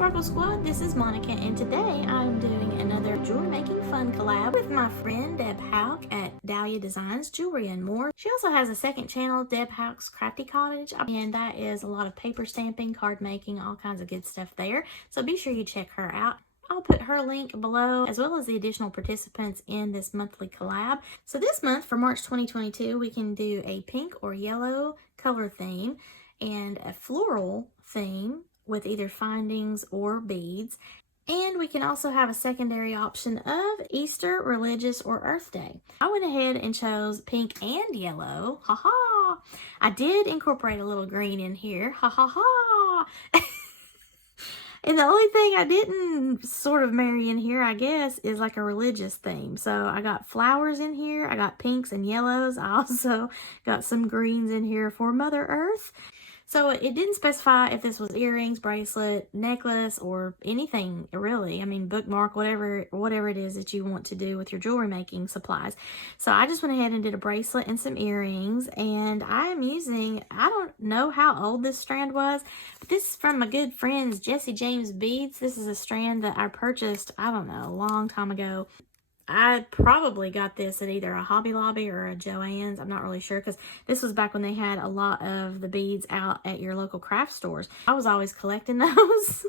Sparkle Squad, this is Monica, and today I'm doing another jewelry making fun collab with my friend Deb Hauk at Dahlia Designs Jewelry and More. She also has a second channel, Deb Hauk's Crafty Cottage, and that is a lot of paper stamping, card making, all kinds of good stuff there. So be sure you check her out. I'll put her link below, as well as the additional participants in this monthly collab. So this month, for March 2022, we can do a pink or yellow color theme and a floral theme with either findings or beads. And we can also have a secondary option of Easter, religious, or Earth Day. I went ahead and chose pink and yellow. Ha ha! I did incorporate a little green in here. Ha ha ha! And the only thing I didn't sort of marry in here, I guess, is like a religious theme. So I got flowers in here. I got pinks and yellows. I also got some greens in here for Mother Earth. So it didn't specify if this was earrings, bracelet, necklace, or anything really. I mean, bookmark, whatever it is that you want to do with your jewelry making supplies. So I just went ahead and did a bracelet and some earrings, and I am using, I don't know how old this strand was, but this is from my good friends Jessie James Beads. This is a strand that I purchased, I don't know, a long time ago. I probably got this at either a Hobby Lobby or a Joann's. I'm not really sure, because this was back when they had a lot of the beads out at your local craft stores. I was always collecting those.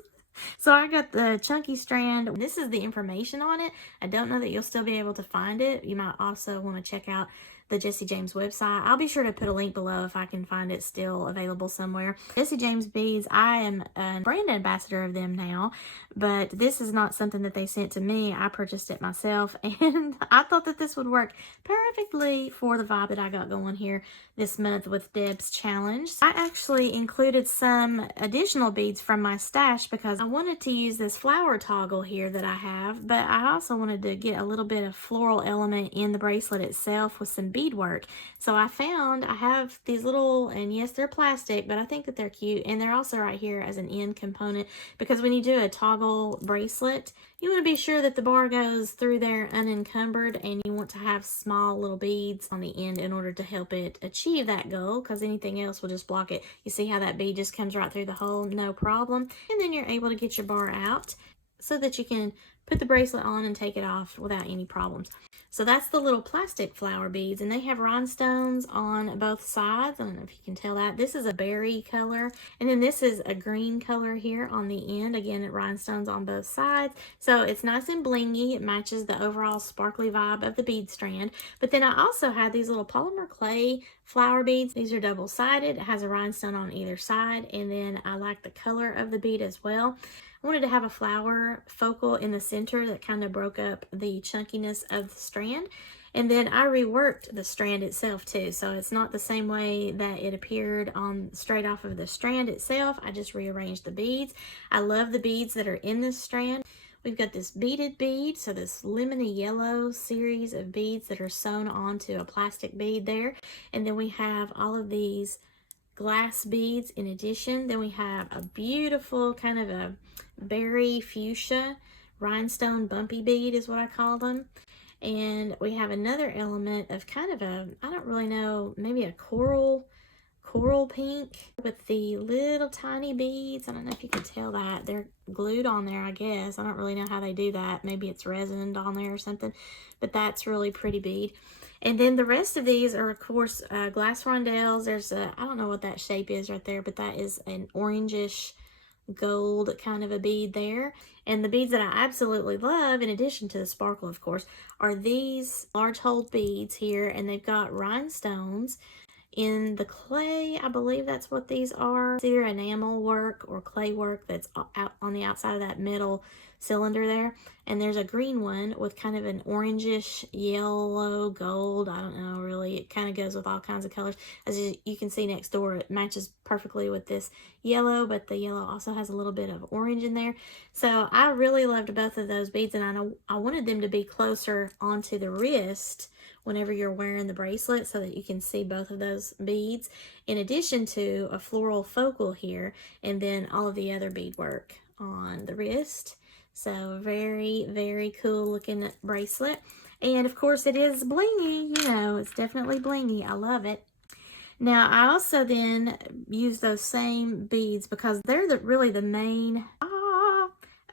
So I got the chunky strand. This is the information on it. I don't know that you'll still be able to find it. You might also want to check out the Jessie James website. I'll be sure to put a link below if I can find it still available somewhere. Jessie James Beads, I am a brand ambassador of them now, but this is not something that they sent to me. I purchased it myself, and I thought that this would work perfectly for the vibe that I got going here this month with Deb's challenge. I actually included some additional beads from my stash because I wanted to use this flower toggle here that I have, but I also wanted to get a little bit of floral element in the bracelet itself with some beadwork. So I have these little, and yes, they're plastic, but I think that they're cute, and they're also right here as an end component, because when you do a toggle bracelet, you want to be sure that the bar goes through there unencumbered, and you want to have small little beads on the end in order to help it achieve that goal, because anything else will just block it. You see how that bead just comes right through the hole, no problem. And then you're able to get your bar out so that you can put the bracelet on and take it off without any problems. So that's the little plastic flower beads, and they have rhinestones on both sides. I don't know if you can tell that. This is a berry color, and then this is a green color here on the end. Again, it rhinestones on both sides. So it's nice and blingy. It matches the overall sparkly vibe of the bead strand. But then I also had these little polymer clay flower beads. These are double-sided. It has a rhinestone on either side, and then I like the color of the bead as well. I wanted to have a flower focal in the center that kind of broke up the chunkiness of the strand. And then I reworked the strand itself too. So it's not the same way that it appeared on straight off of the strand itself. I just rearranged the beads. I love the beads that are in this strand. We've got this beaded bead, so this lemony yellow series of beads that are sewn onto a plastic bead there. And then we have all of these glass beads in addition. Then we have a beautiful kind of a berry fuchsia rhinestone bumpy bead is what I call them. And we have another element of kind of a, I don't really know, maybe a coral pink with the little tiny beads. I don't know if you can tell that. They're glued on there, I guess. I don't really know how they do that. Maybe it's resined on there or something, but that's really pretty bead. And then the rest of these are, of course, glass rondelles. There's a, I don't know what that shape is right there, but that is an orangish gold kind of a bead there. And the beads that I absolutely love, in addition to the sparkle, of course, are these large hole beads here, and they've got rhinestones in the clay. I believe that's what these are. It's either enamel work or clay work that's out on the outside of that metal cylinder there. And there's a green one with kind of an orangish yellow gold. I don't know, really. It kind of goes with all kinds of colors. As you can see next door, it matches perfectly with this yellow, but the yellow also has a little bit of orange in there. So I really loved both of those beads, and I wanted them to be closer onto the wrist whenever you're wearing the bracelet, so that you can see both of those beads, in addition to a floral focal here, and then all of the other beadwork on the wrist. So very, very cool looking bracelet. And of course it is blingy, you know, it's definitely blingy. I love it. Now I also then use those same beads because they're really the main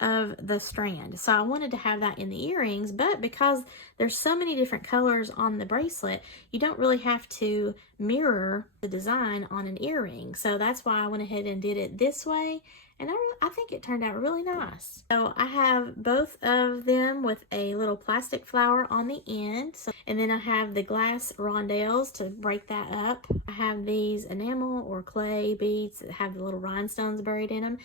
of the strand. So I wanted to have that in the earrings, but because there's so many different colors on the bracelet, you don't really have to mirror the design on an earring. So that's why I went ahead and did it this way. And I think it turned out really nice. So I have both of them with a little plastic flower on the end. And then I have the glass rondelles to break that up. I have these enamel or clay beads that have the little rhinestones buried in them.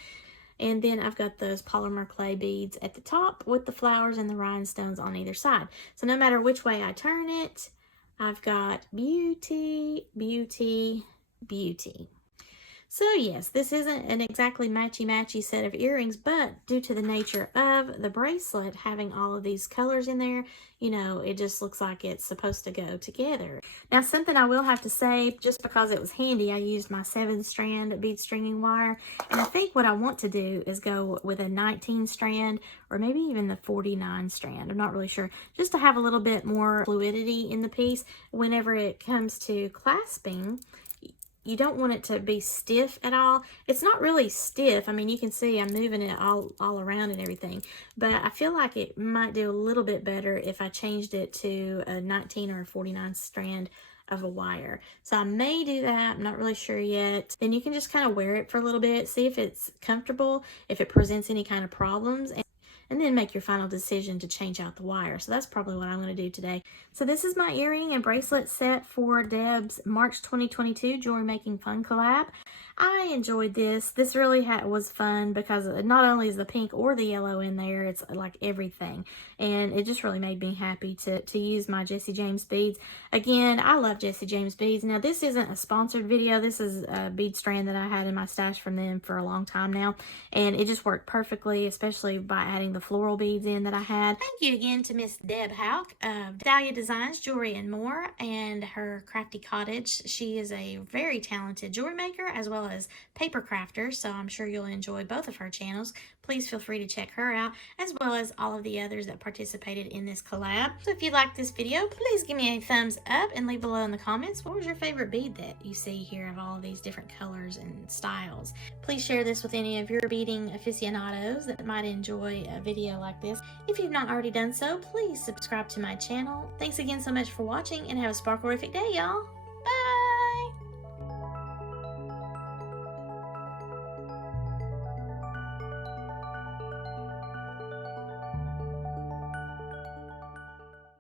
And then I've got those polymer clay beads at the top with the flowers and the rhinestones on either side. So no matter which way I turn it, I've got beauty, beauty, beauty. So yes, this isn't an exactly matchy-matchy set of earrings, but due to the nature of the bracelet having all of these colors in there, you know, it just looks like it's supposed to go together. Now, something I will have to say, just because it was handy, I used my 7-strand bead stringing wire, and I think what I want to do is go with a 19-strand or maybe even the 49-strand. I'm not really sure, just to have a little bit more fluidity in the piece whenever it comes to clasping. You don't want it to be stiff at all. It's not really stiff. I mean, you can see I'm moving it all around and everything. But I feel like it might do a little bit better if I changed it to a 19 or a 49 strand of a wire. So I may do that. I'm not really sure yet. Then you can just kind of wear it for a little bit, see if it's comfortable, if it presents any kind of problems, and then make your final decision to change out the wire. So that's probably what I'm going to do today. So this is my earring and bracelet set for Deb's March 2022 Jewelry Making Fun collab. I enjoyed this. This really was fun because not only is the pink or the yellow in there, it's like everything. And it just really made me happy to use my Jesse James beads. Again, I love Jesse James beads. Now, this isn't a sponsored video. This is a bead strand that I had in my stash from them for a long time now. And it just worked perfectly, especially by adding the floral beads in that I had. Thank you again to Miss Deb Houck of Dahlia Designs Jewelry and More and her Crafty Cottage. She is a very talented jewelry maker as well as paper crafter, so I'm sure you'll enjoy both of her channels. Please feel free to check her out as well as all of the others that participated in this collab. So if you liked this video, please give me a thumbs up and leave below in the comments what was your favorite bead that you see here of all of these different colors and styles. Please share this with any of your beading aficionados that might enjoy a video like this. If you've not already done so, please subscribe to my channel. Thanks again so much for watching and have a sparkle-rific day, y'all.